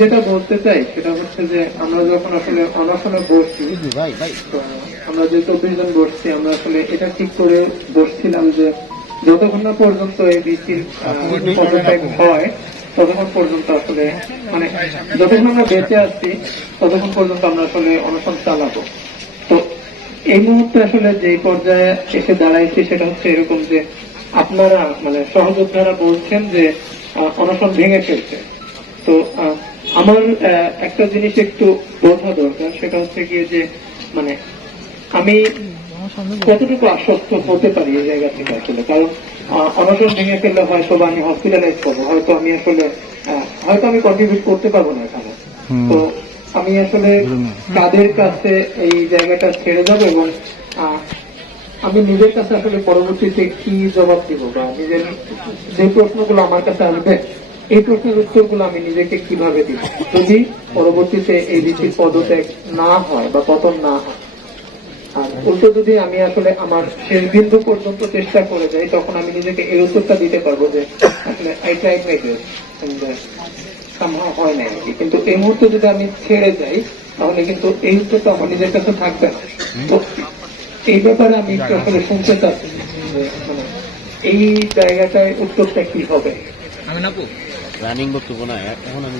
যেটা বলতে চাই সেটা হচ্ছে যে আমরা যখন আসলে অনশনে বসছি, তো আমরা যে 24 জন বসছি, আমরা আসলে এটা ঠিক করে বসছিলাম যে যতক্ষণ না পর্যন্ত এই বৃষ্টির পদত্যাগ হয় ততক্ষণ পর্যন্ত আসলে মানে যতক্ষণ আমরা বেঁচে আসছি ততক্ষণ পর্যন্ত আমরা আসলে অনশন চালাবো। তো এই মুহূর্তে আসলে যে পর্যায়ে এসে দাঁড়াইছি সেটা হচ্ছে এরকম যে আপনারা মানে সহযোদ্ধারা বলছেন যে অনশন ভেঙে ফেলছে। তো আমার একটা জিনিস একটু বোঝা দরকার, সেটা হচ্ছে গিয়ে যে মানে আমি কতটুকু আশ্বস্ত হতে পারি এই জায়গা থেকে আসলে, কারণ অনশন ভেঙে ফেললে হয়তো বা আমি হসপিটালাইজ করবো, হয়তো আমি কন্ট্রিবিউট করতে পারবো না এখানে। তো আমি আসলে কাদের কাছে এই জায়গাটা ছেড়ে যাবো এবং আমি নিজের কাছে আসলে পরবর্তীতে কি জবাব দিব বা নিজের যে প্রশ্নগুলো আমার কাছে আসবে এই প্রশ্নের উত্তরগুলো আমি নিজেকে কিভাবে দিব যদি পরবর্তীতে এই ঋষির পদত্যাগ না হয় বা পতন না হয়। আর উল্টো যদি আমি আসলে আমার শেষ বিন্দু পর্যন্ত চেষ্টা করে যাই তখন আমি নিজেকে এই উত্তরটা দিতে পারবো যে আসলে আই ট্রাইড মাই বেস্ট, সম্ভব হয় না আর কি। কিন্তু এই মুহূর্তে যদি আমি ছেড়ে যাই তাহলে কিন্তু এই উত্তরটা আমার নিজের কাছে থাকবে না। তো এই ব্যাপারে আমি একটু আসলে শুনতে চাচ্ছি যে মানে এই জায়গাটায় উত্তরটা কি হবে। রানিং বক্তব্য না এখন আমি